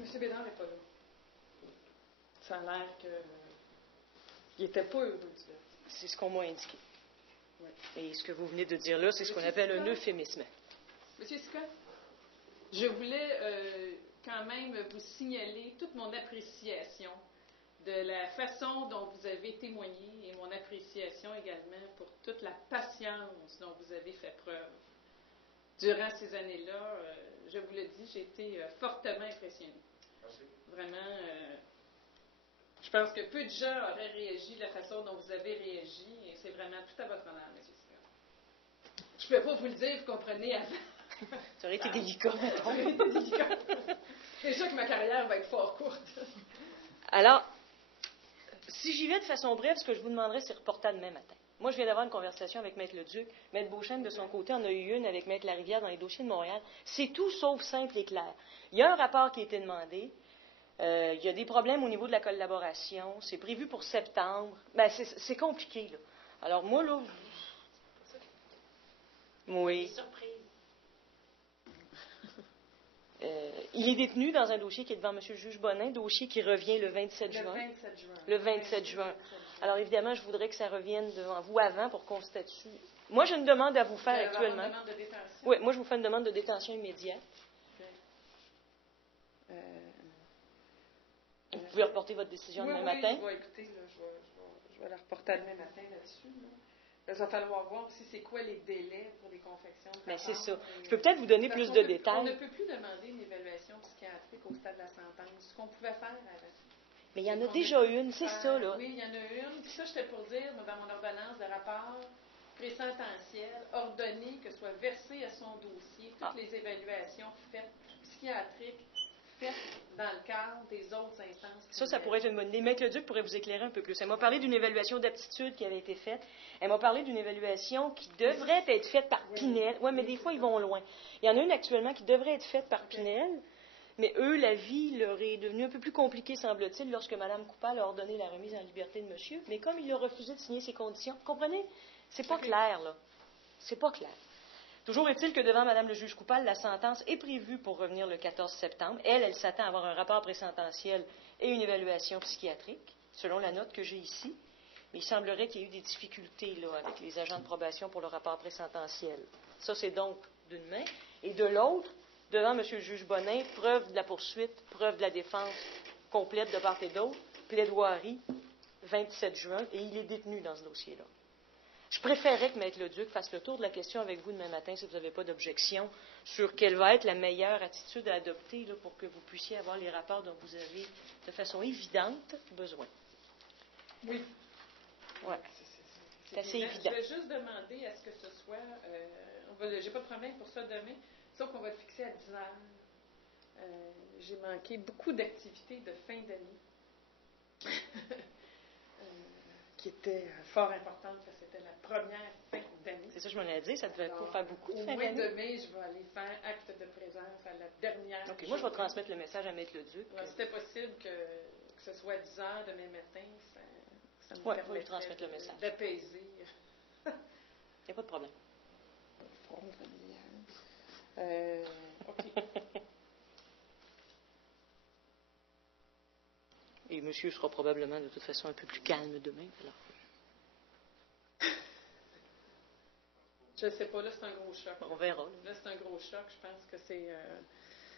M. Bédard n'est pas là. Ça a l'air qu'il n'était pas heureux du verdict. C'est ce qu'on m'a indiqué. Oui. Et ce que vous venez de dire là, c'est ce qu'on appelle un euphémisme. Monsieur Scott, je voulais quand même vous signaler toute mon appréciation de la façon dont vous avez témoigné et mon appréciation également pour toute la patience dont vous avez fait preuve. Durant ces années-là, je vous le dis, j'ai été fortement impressionnée. Merci. Vraiment, je pense que peu de gens auraient réagi de la façon dont vous avez réagi, et c'est vraiment tout à votre honneur, M. Scott. Je ne peux pas vous le dire, vous comprenez, avant. Ça aurait été délicat, mettons. Ça aurait été délicat. C'est sûr que ma carrière va être fort courte. Alors, si j'y vais de façon brève, ce que je vous demanderais, c'est reporter demain matin. Moi, je viens d'avoir une conversation avec Maître Leduc. Maître Beauchesne, de son côté, en a eu une avec Maître Larivière dans les dossiers de Montréal. C'est tout sauf simple et clair. Il y a un rapport qui a été demandé. Il y a des problèmes au niveau de la collaboration. C'est prévu pour septembre. Ben, c'est compliqué, là. Alors, moi, là... Oui. Surprise. Il est détenu dans un dossier qui est devant M. le juge Bonin, dossier qui revient le 27 juin. Le 27 juin. Alors, évidemment, je voudrais que ça revienne devant vous avant pour qu'on statue. Moi, j'ai une demande à vous faire actuellement. Une demande de détention? Oui, moi, je vous fais une demande de détention immédiate. Vous pouvez reporter votre décision demain matin. Oui, écoutez, là, je vais la reporter demain matin là-dessus. Là. Il va falloir voir aussi c'est quoi les délais pour les confections de Bien, rapport. c'est ça. Je peux peut-être vous donner plus de détails. On ne peut plus demander une évaluation psychiatrique au stade de la sentence, ce qu'on pouvait faire avant. Mais il y en a déjà une, c'est ça, là. Oui, il y en a une. Puis ça, j'étais pour dire, dans mon ordonnance de rapport présententiel, ordonné que soit versé à son dossier toutes les évaluations faites psychiatriques faites dans le cadre des autres instances. Ça pourrait être une bonne idée. Maître Leduc pourrait vous éclairer un peu plus. Elle m'a parlé d'une évaluation d'aptitude qui avait été faite. Elle m'a parlé d'une évaluation qui devrait être faite par Pinel. Oui, mais des fois, ils vont loin. Il y en a une actuellement qui devrait être faite par Pinel, mais eux, la vie leur est devenue un peu plus compliquée, semble-t-il, lorsque Mme Coupal a ordonné la remise en liberté de monsieur. Mais comme il a refusé de signer ses conditions, comprenez? C'est pas clair, là. C'est pas clair. Toujours est-il que devant Mme le juge Coupal, la sentence est prévue pour revenir le 14 septembre. Elle s'attend à avoir un rapport présententiel et une évaluation psychiatrique, selon la note que j'ai ici. Mais il semblerait qu'il y ait eu des difficultés là, avec les agents de probation pour le rapport présententiel. Ça, c'est donc d'une main. Et de l'autre, devant M. le juge Bonin, preuve de la poursuite, preuve de la défense complète de part et d'autre, plaidoirie, 27 juin, et il est détenu dans ce dossier-là. Je préférerais que Maître Leduc fasse le tour de la question avec vous demain matin, si vous n'avez pas d'objection, sur quelle va être la meilleure attitude à adopter là, pour que vous puissiez avoir les rapports dont vous avez, de façon évidente, besoin. Oui. Oui. C'est assez évident. Je vais juste demander à ce que ce soit... j'ai pas de problème pour ça demain, sauf qu'on va le fixer à 10 heures. J'ai manqué beaucoup d'activités de fin d'année. Qui était fort importante parce que c'était la première fin d'année. C'est ça que je m'en ai dit, ça devait faire beaucoup de fin d'année. Au mois de mai, je vais aller faire acte de présence à la dernière. OK, moi je vais transmettre le message à Maître Leduc. C'était possible que ce soit 10 heures demain matin, ça me permettrait le message. D'apaiser. Il n'y a pas de problème. OK. Et monsieur sera probablement de toute façon un peu plus calme demain. Alors. Je ne sais pas, là c'est un gros choc. On verra. Là c'est un gros choc. Je pense que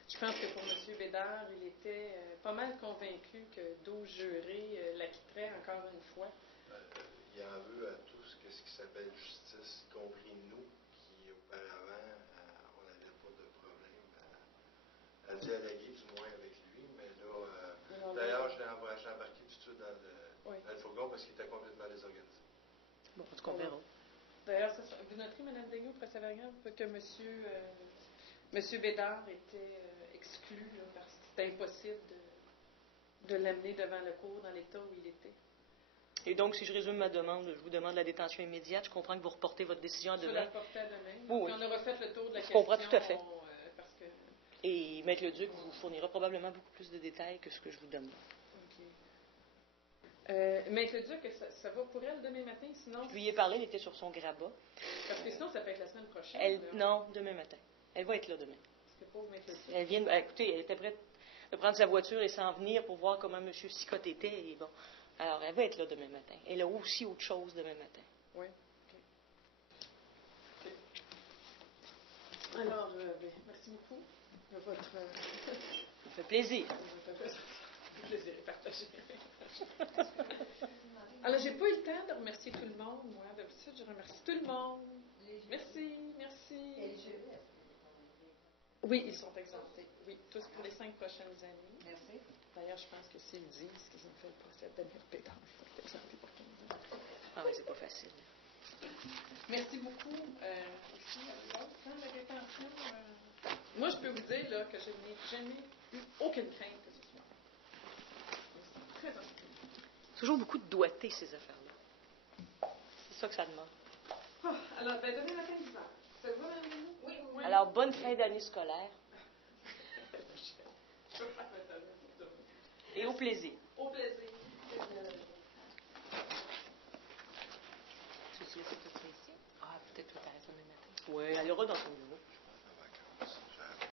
je pense que pour M. Bédard, il était pas mal convaincu que 12 jurés l'acquitteraient encore une fois. Il en veut à tout ce qui s'appelle justice, y compris nous, qui auparavant, on n'avait pas de problème à dialoguer, du moins avec lui, mais là, d'ailleurs, je l'ai embarqué tout de suite dans le fourgon parce qu'il était complètement désorganisé. Bon, en tout cas, on verra. D'ailleurs, vous noterez, Mme Daigneault, procès-verbal, que M. Bédard était exclu là, parce que c'était impossible de l'amener devant le cours dans l'état où il était. Et donc, si je résume ma demande, je vous demande la détention immédiate. Je comprends que vous reportez votre décision à demain. Je la reporter à demain. Oui. Puis on aura fait le tour de la question. Je comprends tout à fait. Parce que... Et Maître Leduc vous fournira probablement beaucoup plus de détails que ce que je vous donne. Maître Leduc, ça va pour elle demain matin? Sinon, je lui ai parlé, elle était sur son grabat. Parce que sinon, ça peut être la semaine prochaine. Non, demain matin. Elle va être là demain. Parce que pauvre Maître Leduc. Elle vient, écoutez, elle était prête. de prendre sa voiture et s'en venir pour voir comment M. Sicotte était. Et bon. Alors, elle va être là demain matin. Elle a aussi autre chose demain matin. Oui. OK. Alors, merci beaucoup de votre... Ça fait plaisir. Le plaisir est partagé. Alors, j'ai pas eu le temps de remercier tout le monde. Moi, d'habitude, je remercie tout le monde. Merci. Oui, ils sont exemptés. Oui, tous pour les 5 prochaines années. Merci. D'ailleurs, je pense que s'ils disent qu'ils ont fait le procès de Daniel Pétard, ils sont exemptés pour 15 ans. Ah oui, c'est pas facile. Merci beaucoup. Aussi, à vous autres, la détention. Moi, je peux vous dire là, que je n'ai jamais eu aucune crainte que ce soit. C'est très important. Toujours beaucoup de doigté, ces affaires-là. C'est ça que ça demande. Alors, demain matin, 10 heures. Ça vous va, Mme Denis? Oui. Alors, bonne fin d'année scolaire. Je peux faire le demain. Et au plaisir. Au plaisir. Tu veux laisser tout ça ici? Ah, peut-être tout à la semaine matin. Oui, elle aura dans son bureau.